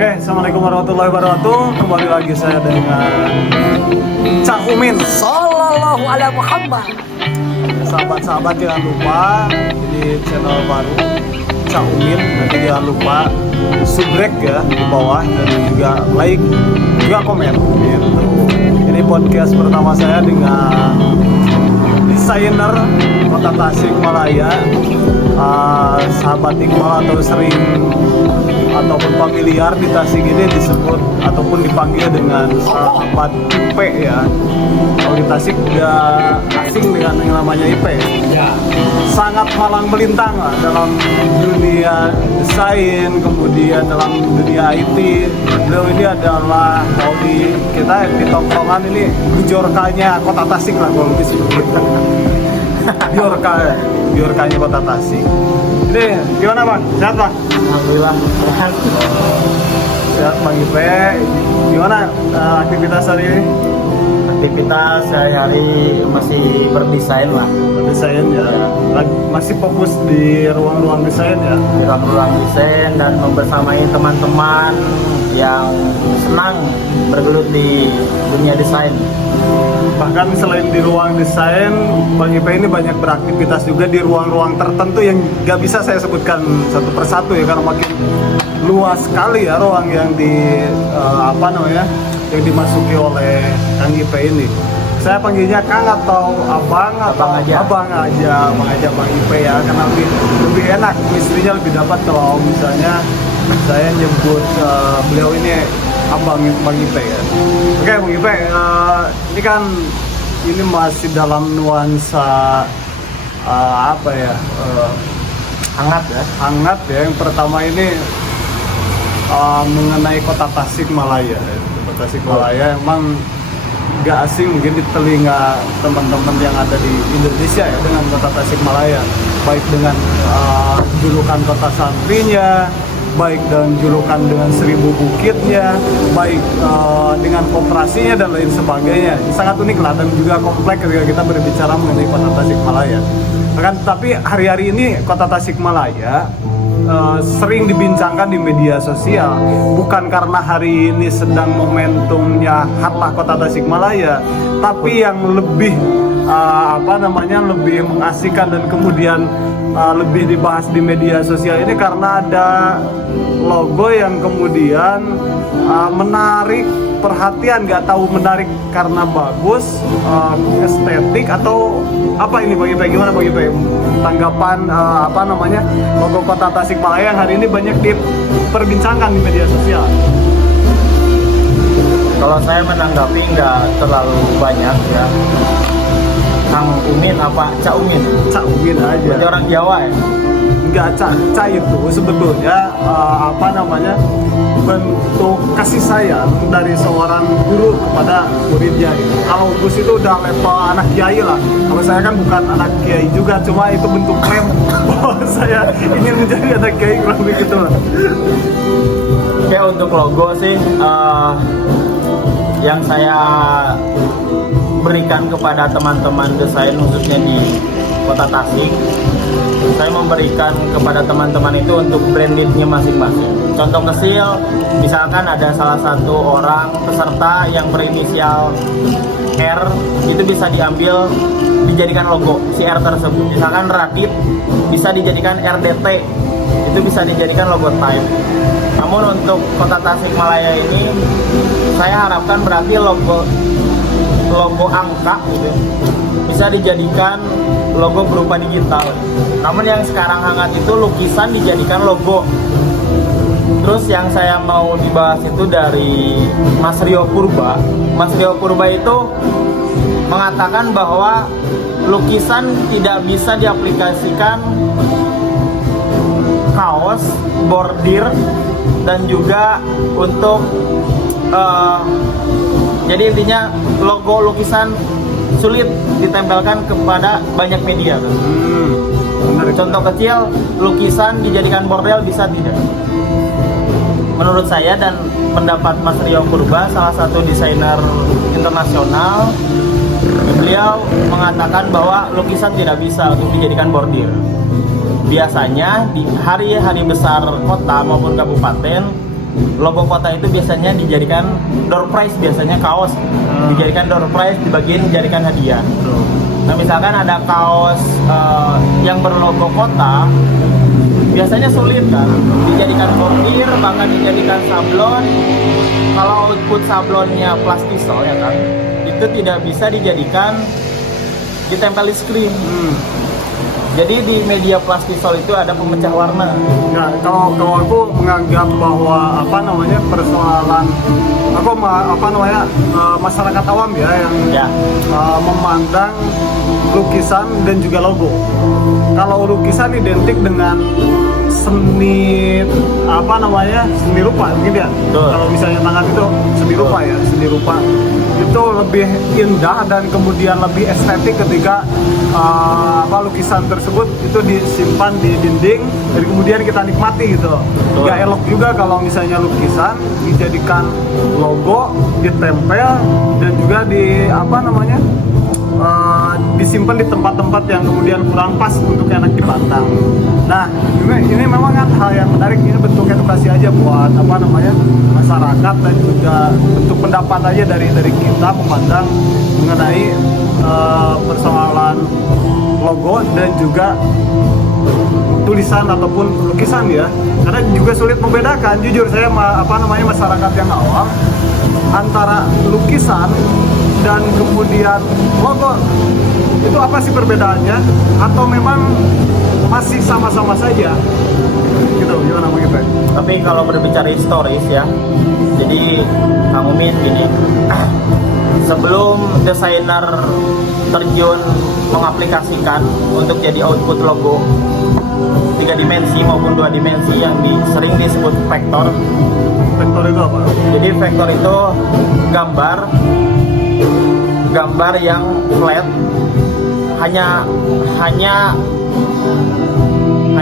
Oke, Assalamualaikum warahmatullahi wabarakatuh. Kembali lagi saya dengan Cak Umin. Sallallahu alaihi Muhammad. Sahabat-sahabat jangan lupa di channel baru Cak Umin. Nanti jangan lupa subrek ya di bawah dan juga like, juga komen. Gitu. Ini podcast pertama saya dengan desainer Kota Tasikmalaya, sahabat Iqbal atau sering ataupun familiar di Tasik ini disebut ataupun dipanggil dengan sahabat IP ya. Kalau di Tasik udah asing dengan yang namanya IP ya. Sangat malang melintang lah dalam dunia desain, kemudian dalam dunia IT. Beliau ini adalah kalau di kita di tongkrongan ini Bjorkanya Kota Tasik lah kalau bisa kita. Bjorkanya Kota Tasik. Ini gimana Bang? Sehat Bang? Alhamdulillah sehat. Sehat Bang Ipe. Gimana aktivitas hari ini? Aktivitas sehari-hari masih berdesain lah. Desain ya. Masih fokus di ruang-ruang desain ya. Di ruang desain dan membersamai teman-teman yang senang bergelut di dunia desain. Bahkan selain di ruang desain, Bang Ipe ini banyak beraktivitas juga di ruang-ruang tertentu yang gak bisa saya sebutkan satu persatu ya, karena makin luas sekali ya ruang yang yang dimasuki oleh Kang Ipe ini. Saya panggilnya Kang atau Abang atau Abang aja Bang Ipe ya, karena lebih enak, istrinya lebih dapat kalau misalnya saya nyebut beliau ini Bang Ipe ya. Oke Bang Ipe, ini kan ini masih dalam nuansa hangat ya. Yang pertama ini mengenai Kota Tasikmalaya. Kota Tasikmalaya emang gak asing mungkin di telinga teman-teman yang ada di Indonesia ya dengan Kota Tasikmalaya, baik dengan julukan kota santrinya, baik dan julukan dengan 1000 bukitnya, baik dengan koperasinya dan lain sebagainya. Sangat unik lah dan juga kompleks ketika kita berbicara mengenai Kota Tasikmalaya. Tapi hari-hari ini Kota Tasikmalaya sering dibincangkan di media sosial, bukan karena hari ini sedang momentumnya Harlah Kota Tasikmalaya, tapi yang lebih lebih mengasihkan dan kemudian lebih dibahas di media sosial ini karena ada logo yang kemudian menarik perhatian, nggak tahu menarik karena bagus, estetik atau apa ini Bang Ipe? Gimana Bang Ipe? Tanggapan logo Kota Tasikmalaya yang hari ini banyak diperbincangkan di media sosial. Kalau saya menanggapi nggak terlalu banyak ya. Kang Umin apa Cak Umin? Cak Umin aja. Berarti orang Jawa ya? Enggak, Cak itu sebetulnya bentuk kasih sayang dari seorang guru kepada muridnya gitu. Kalau Gus itu udah level anak kiai lah. Kalau saya kan bukan anak kiai juga, cuma itu bentuk klaim bahwa saya ingin menjadi anak kiai, kurang begitu lah. Oke, untuk logo sih yang saya berikan kepada teman-teman desain khususnya di Kota Tasik, saya memberikan kepada teman-teman itu untuk brandednya masing-masing. Contoh kecil, misalkan ada salah satu orang peserta yang berinisial R, itu bisa diambil dijadikan logo si R tersebut. Misalkan Radit bisa dijadikan RDT, itu bisa dijadikan logo type. Namun untuk Kota Tasikmalaya ini saya harapkan berarti logo angka gitu bisa dijadikan logo berupa digital. Namun yang sekarang hangat itu lukisan dijadikan logo. Terus yang saya mau dibahas itu dari Mas Rio Purba. Mas Rio Purba itu mengatakan bahwa lukisan tidak bisa diaplikasikan kaos, bordir, dan juga untuk jadi intinya logo lukisan sulit ditempelkan kepada banyak media. Contoh kecil, lukisan dijadikan bordel bisa tidak? Menurut saya dan pendapat Mas Rio Purba, salah satu desainer internasional, beliau mengatakan bahwa lukisan tidak bisa untuk dijadikan bordir. Biasanya di hari-hari besar kota maupun kabupaten logo kota itu biasanya dijadikan door prize, biasanya kaos dijadikan door prize, dibagiin dijadikan hadiah. Nah misalkan ada kaos yang berlogo kota, biasanya sulit kan dijadikan bordir, bahkan dijadikan sablon. Kalau output sablonnya plastisol ya kan, itu tidak bisa dijadikan ditempel di screen. Jadi di media plastisol itu ada pemecah warna. Ya, kalau aku menganggap bahwa persoalan masyarakat awam ya yang memandang lukisan dan juga logo. Kalau lukisan identik dengan seni seni rupa gitu ya. Kalau misalnya tangan itu seni rupa ya, seni rupa itu lebih indah dan kemudian lebih estetik ketika lukisan tersebut itu disimpan di dinding dan kemudian kita nikmati gitu. Gak elok juga kalau misalnya lukisan dijadikan logo, ditempel dan juga disimpan di tempat-tempat yang kemudian kurang pas untuk enak dipandang. Nah, ini memang kan hal yang menarik, ini bentuk edukasi aja buat masyarakat dan juga bentuk pendapat aja dari kita memandang mengenai persoalan logo dan juga tulisan ataupun lukisan ya. Karena juga sulit membedakan, jujur saya masyarakat yang awam antara lukisan dan kemudian logo itu apa sih perbedaannya, atau memang masih sama-sama saja gitu, gimana begitu? Tapi kalau berbicara historis ya, jadi Kang Umin gini, sebelum desainer terjun mengaplikasikan untuk jadi output logo 3 dimensi maupun 2 dimensi yang sering disebut vektor. Vektor itu apa? Jadi vektor itu gambar yang flat, hanya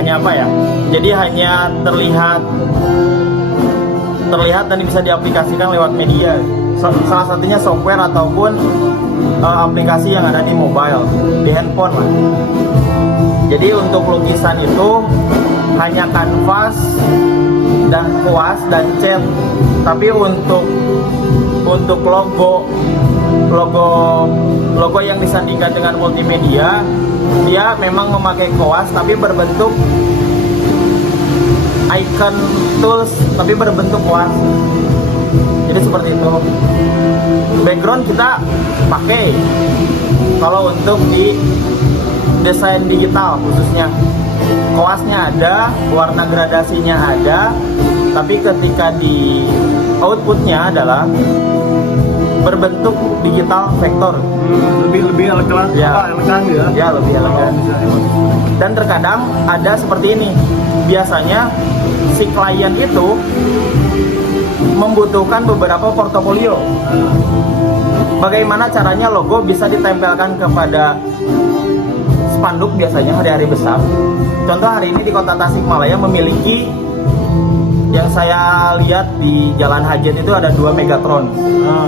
apa ya? Jadi hanya terlihat dan bisa diaplikasikan lewat media. Salah satunya software ataupun aplikasi yang ada di mobile, di handphone lah. Jadi untuk lukisan itu hanya kanvas dan kuas dan cat. Tapi untuk logo yang disandingkan dengan multimedia, dia memang memakai kuas tapi berbentuk icon tools tapi berbentuk kuas. Jadi seperti itu. Background kita pakai kalau untuk di desain digital khususnya, kuasnya ada, warna gradasinya ada, tapi ketika di outputnya adalah berbentuk digital vektor. Lebih elegan ya. Ya, lebih elegan. Dan terkadang ada seperti ini. Biasanya si klien itu membutuhkan beberapa portofolio. Bagaimana caranya logo bisa ditempelkan kepada spanduk biasanya hari-hari besar. Contoh hari ini di Kota Tasikmalaya memiliki, yang saya lihat di Jalan Hajat itu ada 2 Megatron,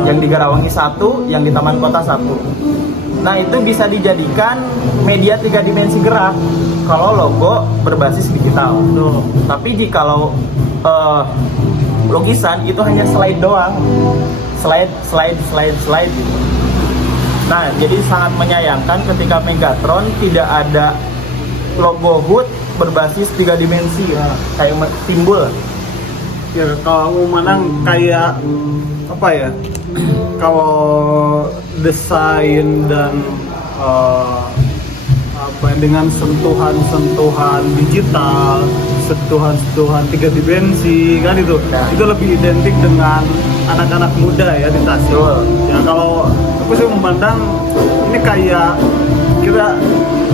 yang di Garawangi 1, yang di Taman Kota 1. Nah itu bisa dijadikan media 3 dimensi gerak kalau logo berbasis digital. Tapi kalau lukisan itu hanya slide doang, slide gitu. Nah jadi sangat menyayangkan ketika Megatron tidak ada logo HUT berbasis 3 dimensi kayak timbul. Ya kalau memandang kayak apa ya, kalau desain dan dengan sentuhan digital, sentuhan 3 dimensi kan itu lebih identik dengan anak-anak muda ya di Tasik. Ya kalau aku sih memandang ini kayak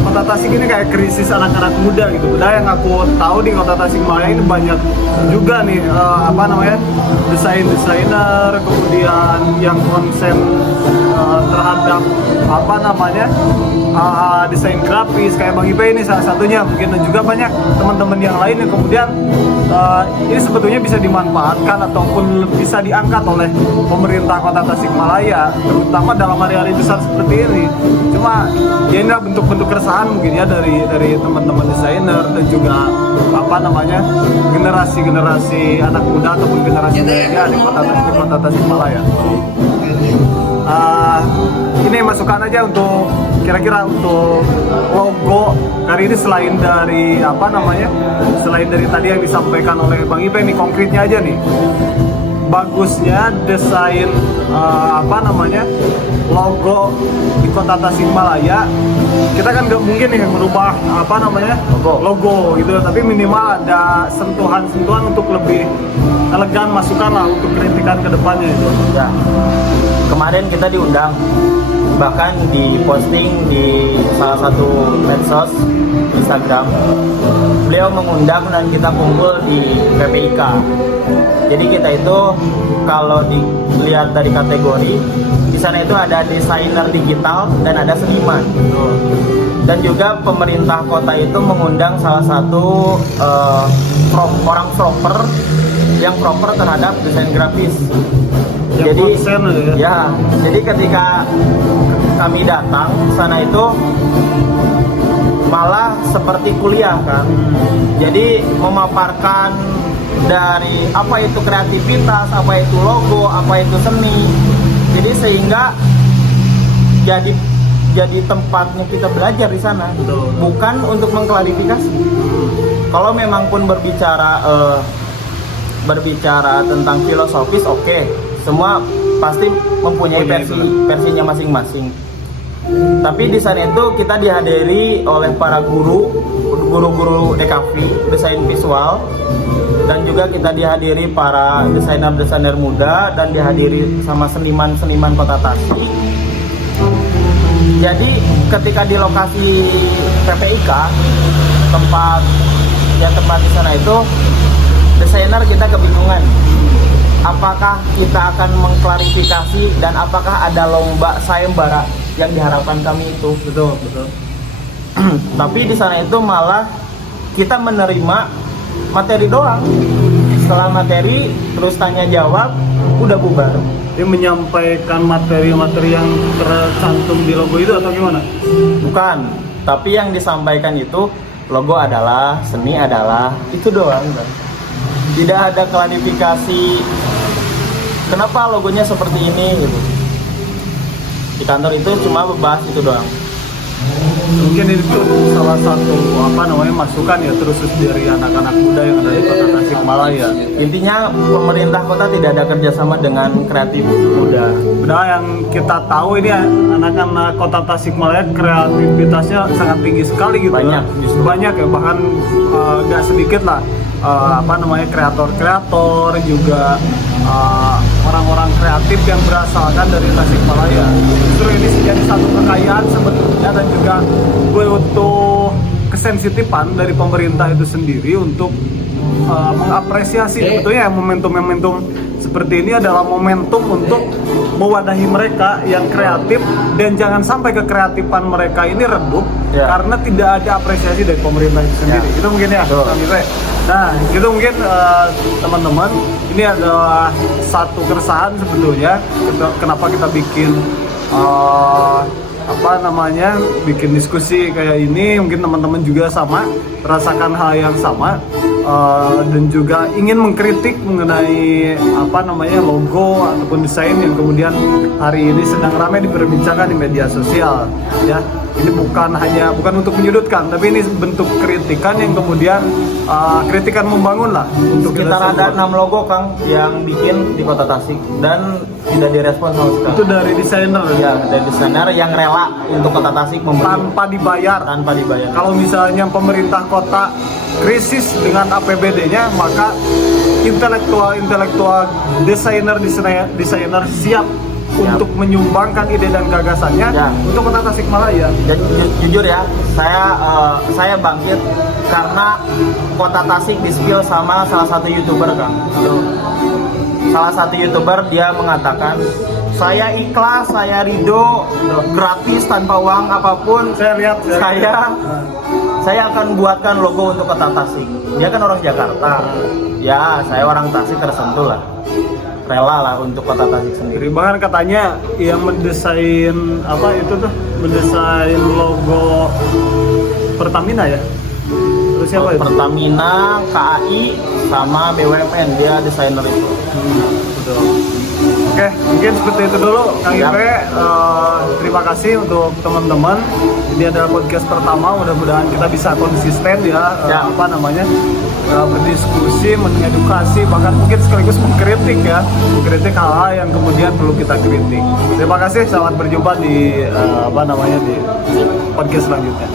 Kota Tasik ini kayak krisis anak-anak muda gitu. Padahal yang aku tahu di Kota Tasikmalaya ini banyak juga nih desainer, kemudian yang konsen terhadap desain grafis kayak Bang Ipe ini salah satunya mungkin, dan juga banyak teman-teman yang lain yang kemudian ini sebetulnya bisa dimanfaatkan ataupun bisa diangkat oleh pemerintah Kota Tasikmalaya terutama dalam hari-hari besar seperti ini. Cuma ya ini bentuk-bentuk keresahan mungkin ya dari teman-teman desainer dan juga apa namanya generasi anak muda ataupun generasi muda di kota Tasikmalaya. Ini masukan aja untuk kira-kira untuk logo hari ini selain dari tadi yang disampaikan oleh Bang Ipe, nih konkretnya aja nih. Bagusnya desain logo di kota Tasikmalaya, kita kan nggak mungkin nih merubah logo gitu, tapi minimal ada sentuhan untuk lebih elegan, masukan lah untuk kritikan ke depannya itu. Ya. Kemarin kita diundang, bahkan di posting di salah satu medsos Instagram, beliau mengundang dan kita kumpul di PPIK. Jadi kita itu kalau dilihat dari kategori, di sana itu ada desainer digital dan ada seniman. Dan juga pemerintah kota itu mengundang salah satu orang proper yang proper terhadap desain grafis. Jadi jadi ketika kami datang sana itu malah seperti kuliah kan. Jadi memaparkan dari apa itu kreativitas, apa itu logo, apa itu seni. Jadi sehingga jadi tempatnya kita belajar di sana, bukan untuk mengklarifikasi. Kalau memang pun berbicara tentang filosofis, oke. Semua pasti mempunyai versinya masing-masing. Tapi di sana itu kita dihadiri oleh para guru-guru DKV, desain visual, dan juga kita dihadiri para desainer-desainer muda dan dihadiri sama seniman-seniman Kota Tasik. Jadi ketika di lokasi PPIK, tempat di sana itu desainer kita kebingungan. Apakah kita akan mengklarifikasi dan apakah ada lomba sayembara yang diharapkan kami itu? Betul. Tapi di sana itu malah kita menerima materi doang. Setelah materi terus tanya jawab, udah bubar. Dia menyampaikan materi-materi yang tercantum di logo itu atau gimana? Bukan, tapi yang disampaikan itu logo adalah, seni adalah, itu doang kan. Tidak ada klarifikasi kenapa logonya seperti ini gitu. Di kantor itu cuma membahas itu doang. Mungkin itu salah satu masukan ya terus dari anak-anak muda yang ada di kota Tasikmalaya. Intinya pemerintah kota tidak ada kerjasama dengan kreatif muda. Padahal yang kita tahu ini anak-anak kota Tasikmalaya kreativitasnya sangat tinggi sekali gitu. Banyak ya, bahkan gak sedikit lah kreator-kreator juga orang-orang kreatif yang berasalkan dari Tasikmalaya. Justru ini menjadi satu kekayaan sebetulnya dan juga butuh kesensitifan dari pemerintah itu sendiri untuk mengapresiasi sebetulnya momentum-momentum seperti ini adalah momentum untuk mewadahi mereka yang kreatif dan jangan sampai kekreatifan mereka ini redup karena tidak ada apresiasi dari pemerintah itu sendiri. Itu mungkin ya. Nah, itu mungkin teman-teman, ini adalah satu keresahan sebetulnya kenapa kita bikin bikin diskusi kayak ini. Mungkin teman-teman juga sama merasakan hal yang sama dan juga ingin mengkritik mengenai logo ataupun desain yang kemudian hari ini sedang ramai diperbincangkan di media sosial ya. Ini bukan untuk menyudutkan, tapi ini bentuk kritikan yang kemudian kritikan membangun lah. Untuk sekitar ada 6 logo Kang yang bikin di Kota Tasik dan tidak direspon sama sekali. Itu dari desainer ya, dari desainer yang rela untuk Kota Tasik tanpa dibayar. Kalau misalnya pemerintah kota krisis dengan APBD-nya, maka intelektual desainer siap untuk menyumbangkan ide dan gagasannya untuk Kota Tasikmalaya. Dan jujur ya, saya bangkit karena Kota Tasik di-spill sama salah satu YouTuber Kang. Salah satu YouTuber dia mengatakan, saya ikhlas, saya ridho, gratis tanpa uang apapun. Saya akan buatkan logo untuk Kota Tasik. Dia kan orang Jakarta. Ya, saya orang Tasik tersentuh lah. rela lah untuk kota Tasik sendiri. Bahkan katanya yang mendesain apa itu tuh, mendesain logo Pertamina ya. Terus siapa itu? Pertamina, KAI, sama BUMN, dia desainer itu. Betul. Oke, mungkin seperti itu dulu Kang Siap. Ipe. Terima kasih untuk teman-teman. Ini adalah podcast pertama, mudah-mudahan kita bisa konsisten ya, Ya. berdiskusi, mengedukasi, bahkan mungkin sekaligus mengkritik ya, mengkritik hal-hal yang kemudian perlu kita kritik. Terima kasih, selamat berjumpa di di podcast selanjutnya.